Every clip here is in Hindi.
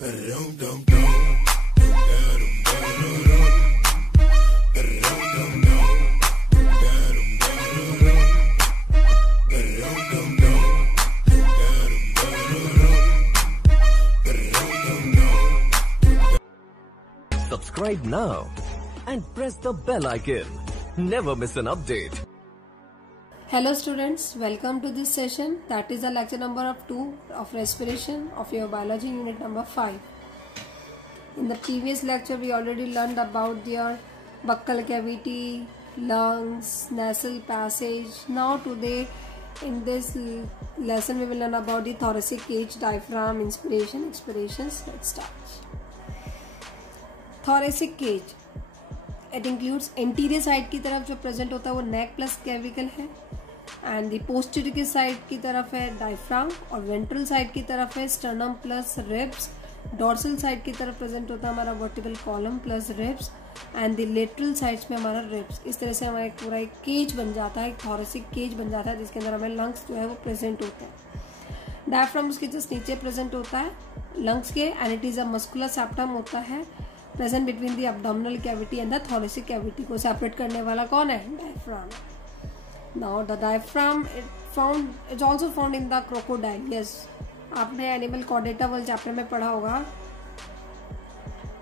Subscribe now and press the bell icon. Never miss an update. Hello students, welcome to this session. That is the lecture number 2 of respiration of your biology unit number 5. In the previous lecture we already learned about your buccal cavity, lungs, nasal passage. Now today in this lesson we will learn about the thoracic cage, diaphragm, inspiration, expirations. Let's start. Thoracic cage, it includes anterior side की तरफ जो present होता है वो neck plus clavicle है, and the posterior की side की तरफ है diaphragm, और ventral side की तरफ है sternum plus ribs. dorsal side की तरफ present होता है हमारा vertebral column plus ribs, and the lateral sides में हमारा ribs. इस तरह से हमारा एक पूरा एक cage बन जाता है, एक thoracic cage बन जाता है जिसके अंदर हमें lungs जो है वो present होता है. diaphragm उसके just नीचे present होता है lungs के, and it is a muscular septum होता है present between the abdominal cavity and the thoracic cavity. को separate करने वाला कौन है? diaphragm. Now the diaphragm it's also found in the crocodile. Yes, आपने एनिमल कॉर्डेटा वाले चैप्टर में पढ़ा होगा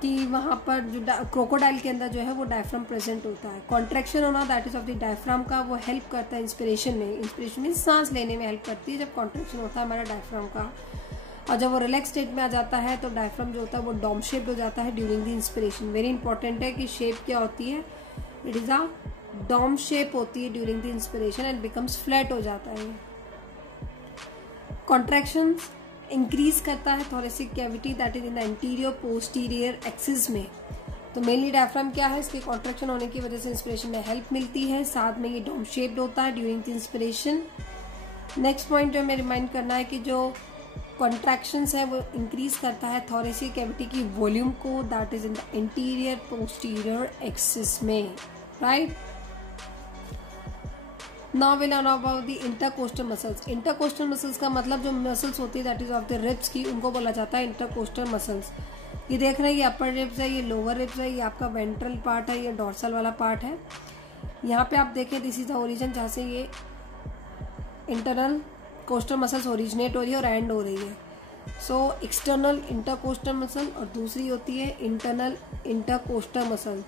कि वहाँ पर जो क्रोकोडाइल के अंदर जो है वो डायफ्राम प्रेजेंट होता है. कॉन्ट्रैक्शन होना that is of the diaphragm का वो हेल्प करता है इंस्पिरेशन में. इंस्पिरेशन में सांस लेने में हेल्प करती है जब कॉन्ट्रैक्शन होता है हमारा डायफ्राम का, और जब वो रिलैक्स स्टेट में आ जाता है तो डायफ्राम जो होता है वो डॉम शेप्ड हो जाता है during the inspiration. Very important है कि शेप क्या होती है. It is a dome shape होती है during the inspiration and becomes flat हो जाता है. कॉन्ट्रैक्शंस इंक्रीज करता है thoracic cavity that is in the anterior posterior axis में. तो मेनली डायफ्राम क्या है, इसके कॉन्ट्रैक्शन होने की वजह से इंस्पिरेशन में हेल्प मिलती है. साथ में ये डॉम शेप्ड होता है during the inspiration. Next point जो हमें रिमाइंड करना है कि जो कॉन्ट्रैक्शंस है वो इंक्रीज करता है थोरेसिक कैविटी की वॉल्यूम को that is in the interior posterior axis में. Right, now we learn about the intercostal muscles. Intercostal muscles का मतलब जो मसल्स होती है that is of the ribs की, उनको बोला जाता है इंटरकोस्टल मसल्स. ये देख रहे हैं ये अपर रिब्स है, ये लोअर रिब्स है, ये आपका वेंट्रल पार्ट है, ये डोर्सल वाला पार्ट है. यहाँ पे आप देखें दिस इज द ओरिजिन जहाँ से ये इंटरनल कोस्टल मसल्स ओरिजिनेट हो रही है और एंड हो रही है. सो एक्सटर्नल इंटरकोस्टल मसल और दूसरी होती है internal intercostal muscle.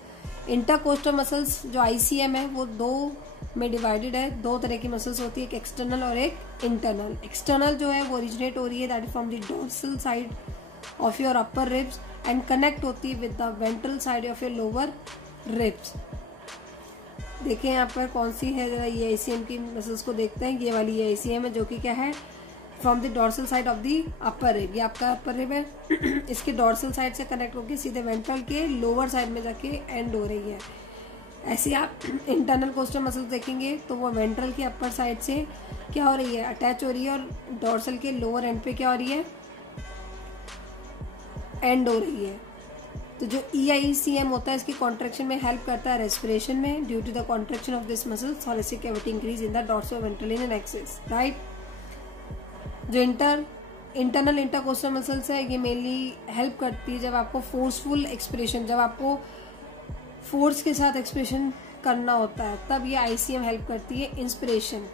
Intercostal muscles जो ICM है वो दो में डिवाइडेड है. दो तरह की मसल्स होती है, एक एक्सटर्नल और एक इंटरनल. एक्सटर्नल जो है वो ओरिजिनेट हो रही है that is from the dorsal side of your upper ribs and connect होती है with the ventral side of your lower ribs. देखें यहाँ पर कौन सी है, जरा ये ICM की मसल्स को देखते हैं. ये वाली ये ICM है जो कि क्या है from the dorsal side of the upper rib. ये आपका अपर रिब है, इसके डोर्सल साइड से कनेक्ट होकर सीधे वेंट्रल के लोअर साइड में जाके एंड हो रही है. ऐसे आप इंटरनल कोस्टल मसल्स देखेंगे तो वो वेंट्रल के अपर साइड से क्या हो रही है, अटैच हो रही है, और डोर्सल के लोअर एंड पे क्या हो रही है, एंड हो रही है. तो जो EICM होता है इसकी कॉन्ट्रैक्शन में हेल्प करता है रेस्पिरेशन में. Due to the contraction of this muscle thoracic cavity increase in the dorsoventral axis. Right, जो इंटरनल इंटरकोस्टल मसल्स है ये मेनली हेल्प करती है जब आपको फोर्सफुल एक्सप्रेशन, जब आपको फोर्स के साथ एक्सप्रेशन करना होता है तब ये ICM हेल्प करती है. Inspiration,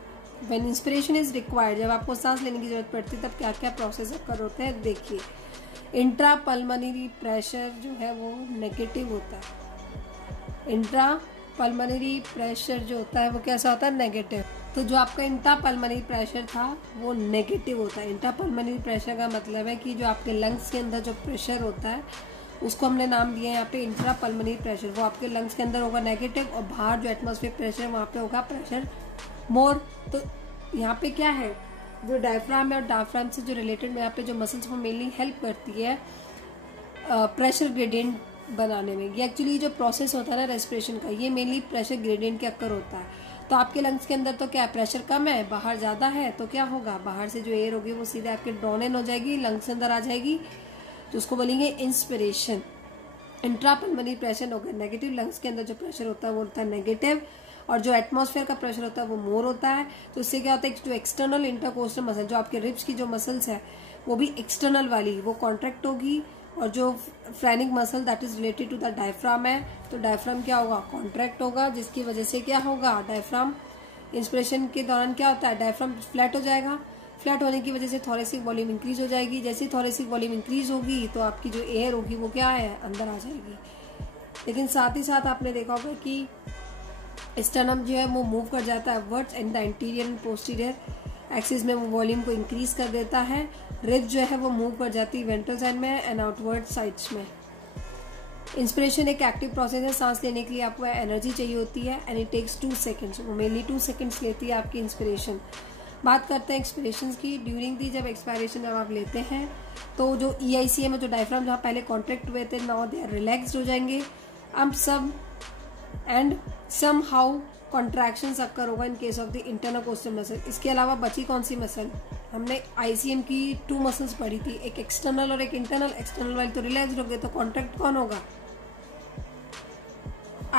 when inspiration is required, जब आपको सांस लेने की जरूरत पड़ती है तब क्या क्या प्रोसेस अकर होते हैं. देखिए, इंट्रा पल्मोनरी प्रेशर जो है वो नेगेटिव होता है. इंट्रा पल्मोनरी प्रेशर जो होता है वो कैसा होता है, नेगेटिव. तो जो आपका इंट्रा पल्मोनरी प्रेशर था वो नेगेटिव होता है. इंट्रा पल्मोनरी प्रेशर का मतलब है कि जो आपके लंग्स के अंदर जो प्रेशर होता है उसको हमने नाम दिया है यहाँ पे इंट्रा पल्मोनरी प्रेशर. वो आपके लंग्स के अंदर होगा नेगेटिव, और बाहर जो एटमॉस्फेयर प्रेशर वहाँ पे होगा प्रेशर मोर. तो यहाँ पे क्या है, जो डायफ्राम है और डायफ्राम से जो रिलेटेड में यहाँ पे जो मसल्स वो मेनली हेल्प करती है प्रेशर ग्रेडियंट बनाने में. ये एक्चुअली जो प्रोसेस होता है ना रेस्पिरेशन का, ये मेनली प्रेशर ग्रेडियंट के अक्कर होता है. तो आपके लंग्स के अंदर तो क्या है, प्रेशर कम है, बाहर ज्यादा है, तो क्या होगा, बाहर से जो एयर होगी वो सीधे आपके ड्रॉन इन हो जाएगी, लंग्स के अंदर आ जाएगी, तो उसको बोलेंगे इंस्पिरेशन. इंट्रापल्मोनरी प्रेशर होगा नेगेटिव, लंग्स के अंदर जो प्रेशर होता है वो होता है नेगेटिव, और जो एटमॉस्फेयर का प्रेशर होता है वो मोर होता है. तो इससे क्या होता है, जो एक्सटर्नल इंटरकोस्टल मसल, जो आपके रिब्स की जो मसल्स है वो भी एक्सटर्नल वाली वो कॉन्ट्रैक्ट होगी, और जो phrenic muscle that is related to the diaphragm है, तो डायफ्राम क्या होगा, कॉन्ट्रैक्ट होगा, जिसकी वजह से क्या होगा, डायफ्राम इंस्पिरेशन के दौरान क्या होता है, डायफ्राम फ्लैट हो जाएगा। फ्लैट होने की वजह से थोरेसिक वॉल्यूम इंक्रीज हो जाएगी। जैसे थोरेसिक वॉल्यूम इंक्रीज होगी तो आपकी जो एयर होगी वो क्या है, अंदर आ जाएगी। लेकिन साथ ही साथ आपने देखा होगा कि स्टर्नम जो है वो मूव कर जाता है upwards in the interior and posterior axis में, वो वॉल्यूम को इंक्रीज कर देता है। रिब जो है वो मूव कर जाती है वेंट्रल साइड में एंड आउटवर्ड साइड्स में। इंस्पिरेशन एक एक्टिव प्रोसेस है, सांस लेने के लिए आपको एनर्जी चाहिए होती है एंड इट टेक्स 2 सेकेंड्स, वो मेनली 2 सेकेंड्स लेती है आपकी इंस्पिरेशन। बात करते हैं एक्सपिरेशन की। ड्यूरिंग दी जब एक्सपायरेशन जब आप लेते हैं तो जो EICM में जो डायफ्राम जहाँ पहले कॉन्ट्रैक्ट हुए थे, नाउ दे आर रिलैक्स्ड हो जाएंगे। अब सब and somehow contractions occur होगा in case of the internal costal muscle. इसके अलावा बची कौन सी मसल, हमने ICM की 2 मसल्स पढ़ी थी, एक एक्सटर्नल और एक इंटरनल। एक्सटर्नल वाली तो रिलैक्स्ड हो गए, तो कॉन्ट्रैक्ट कौन होगा,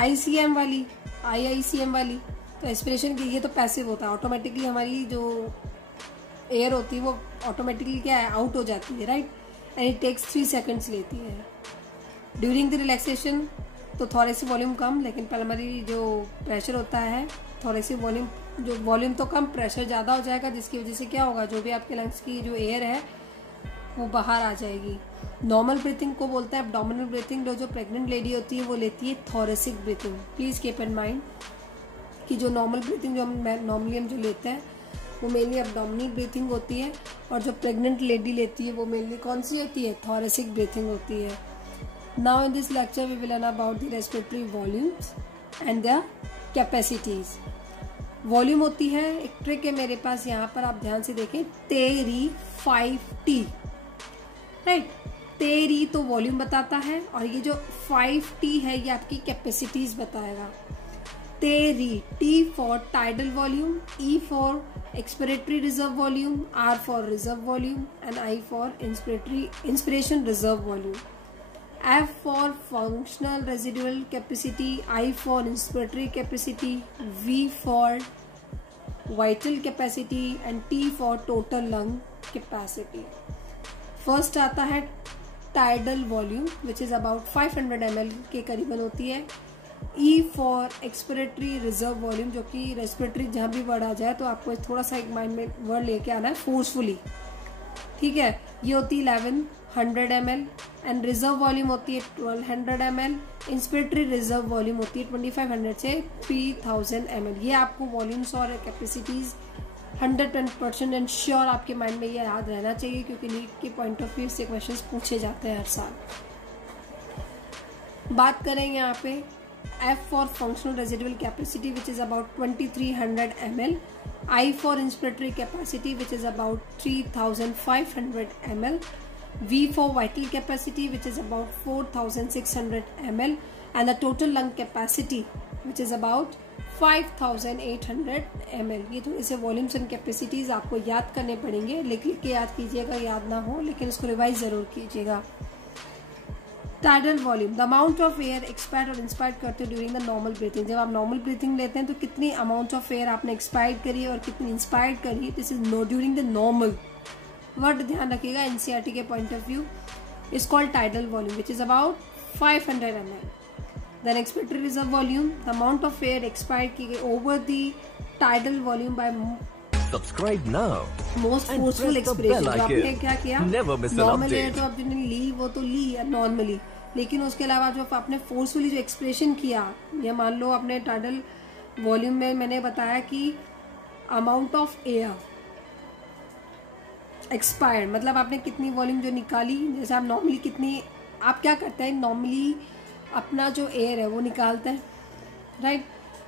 ICM वाली, IICM वाली। तो एस्पिरेशन की ये तो पैसिव होता है, ऑटोमेटिकली हमारी जो एयर होती है वो ऑटोमेटिकली क्या है, आउट हो जाती है, right, and it takes 3 seconds लेती है। ड्यूरिंग द रिलैक्सेशन तो थोरेसिक वॉल्यूम कम, लेकिन पल्मोनरी जो प्रेशर होता है, थोरेसिक वॉल्यूम जो वॉल्यूम तो कम, प्रेशर ज़्यादा हो जाएगा, जिसकी वजह से क्या होगा, जो भी आपके लंग्स की जो एयर है वो बाहर आ जाएगी। नॉर्मल ब्रीथिंग को बोलते हैं एब्डोमिनल ब्रीथिंग। जो प्रेग्नेंट लेडी होती है वो लेती है thoracic breathing. Please keep in mind कि जो नॉर्मल ब्रीथिंग जो नॉर्मली हम जो लेते हैं वो मेनली एब्डोमिनल ब्रीथिंग होती है, और जो प्रेग्नेंट लेडी लेती है वो मेनली कौन सी होती है, थोरेसिक ब्रीथिंग होती है। Now in this lecture we will learn about the respiratory volumes and the capacities. Volume होती है, एक ट्रिक है मेरे पास यहाँ पर, आप ध्यान से देखें, तेरी 5T, राइट। तेरी तो वॉल्यूम बताता है, और ये जो 5T है ये आपकी कैपेसिटीज बताएगा। तेरी, T for tidal volume, E for expiratory reserve volume, R for reserve volume and I for inspiration reserve volume, F for functional residual capacity, I for inspiratory capacity, V for vital capacity and T for total lung capacity. First आता है tidal volume which is about 500 ml के करीबन होती है। E for expiratory reserve volume, जो कि रेस्पिरेटरी जहां भी वर्ड आ जाए तो आपको थोड़ा सा एक माइंड में वर्ड लेके आना है, फोर्सफुली, ठीक है। ये होती है 1100 ml एंड रिजर्व वॉल्यूम होती है 1200 ml। इंस्पिरेटरी रिजर्व वॉल्यूम होती है 2500 से 3000 ml। ये आपको वॉल्यूम्स और कैपेसिटीज 100% एंड श्योर आपके माइंड में ये याद रहना चाहिए, क्योंकि नीट के पॉइंट ऑफ व्यू से क्वेश्चंस पूछे जाते हैं हर साल। बात करें यहाँ पे F for functional residual capacity which is about 2300 ml, I for inspiratory capacity which is about 3500 ml, V for vital capacity which is about 4600 ml and the total lung capacity which is about 5800 ml। ये तो इसे वॉल्यूम्स एंड कैपेसिटीज आपको याद करने पड़ेंगे, लिख के याद कीजिएगा, याद ना हो लेकिन उसको रिवाइज जरूर कीजिएगा। Tidal volume, the amount of air expired और इंस्पायर्ड करते हो ड्यूरिंग द नॉर्मल ब्रीथिंग। जब आप नॉर्मल ब्रीथिंग लेते हैं तो कितनी अमाउंट ऑफ एयर आपने एक्सपायर्ड करी है और कितनी इंस्पायर्ड करी, this is know during the normal. Word ध्यान रखिएगा NCERT के point of view, is called tidal volume which is about 500 ml। Then expiratory reserve volume, the amount of air expired की गई over the tidal volume by Subscribe now. most and forceful press the expiration। bell तो आपने icon. क्या किया, Never miss an normal air update. तो आपने ली, वो तो ली नॉर्मली, लेकिन उसके अलावा जो आपने फोर्सफुली जो एक्सप्रेशन किया, या मान लो आपने टाइडल वॉल्यूम में मैंने बताया कि अमाउंट ऑफ एयर एक्सपायर्ड, मतलब आपने कितनी वॉल्यूम जो निकाली, जैसे आप नॉर्मली कितनी, आप क्या करते हैं नॉर्मली अपना जो एयर है वो निकालते हैं, राइट,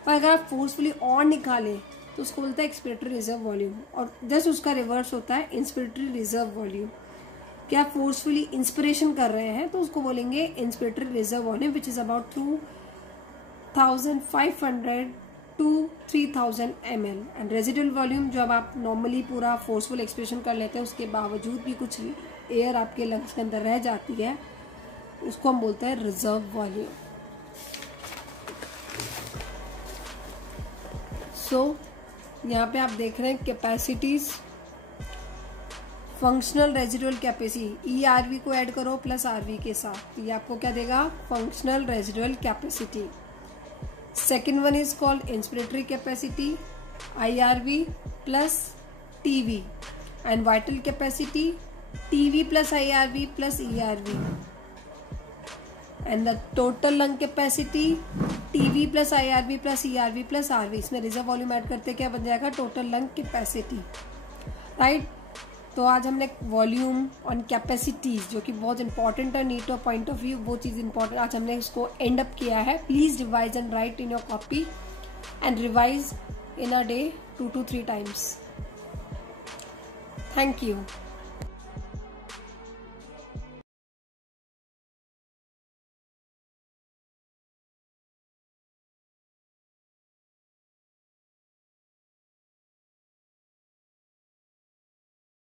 पर अगर आप फोर्सफुली और निकालें तो उसको बोलता है एक्सपिरेटरी रिजर्व वॉल्यूम, और जस्ट उसका रिवर्स होता है इंस्पिरेटरी रिजर्व वॉल्यूम। क्या आप फोर्सफुली इंस्पिरेशन कर रहे हैं तो उसको बोलेंगे inspiratory reserve volume which is about 2500 to 3000 ml and residual volume, जब आप नॉर्मली पूरा फोर्सफुल एक्सप्रेशन कर लेते हैं उसके बावजूद भी कुछ एयर आपके लंग्स के अंदर रह जाती है, उसको हम बोलते हैं रिजर्व वॉल्यूम। सो यहाँ पे आप देख रहे हैं capacities functional residual capacity, ERV को ऐड करो प्लस RV के साथ, ये आपको क्या देगा, functional residual capacity. Second one is called inspiratory capacity, IRV plus TV, and vital capacity TV plus IRV plus ERV, and the total lung capacity TV plus IRV plus ERV plus RV. इसमें रिजर्व वॉल्यूम ऐड करते क्या बन जाएगा, टोटल लंग कैपेसिटी. राइट. तो आज हमने वॉल्यूम और कैपेसिटीज, जो कि बहुत इंपॉर्टेंट है NEET of point of view, वो चीज इंपॉर्टेंट, आज हमने इसको एंड अप किया है. Please revise and right in your copy and revise in a day 2 to 3 times. Thank you.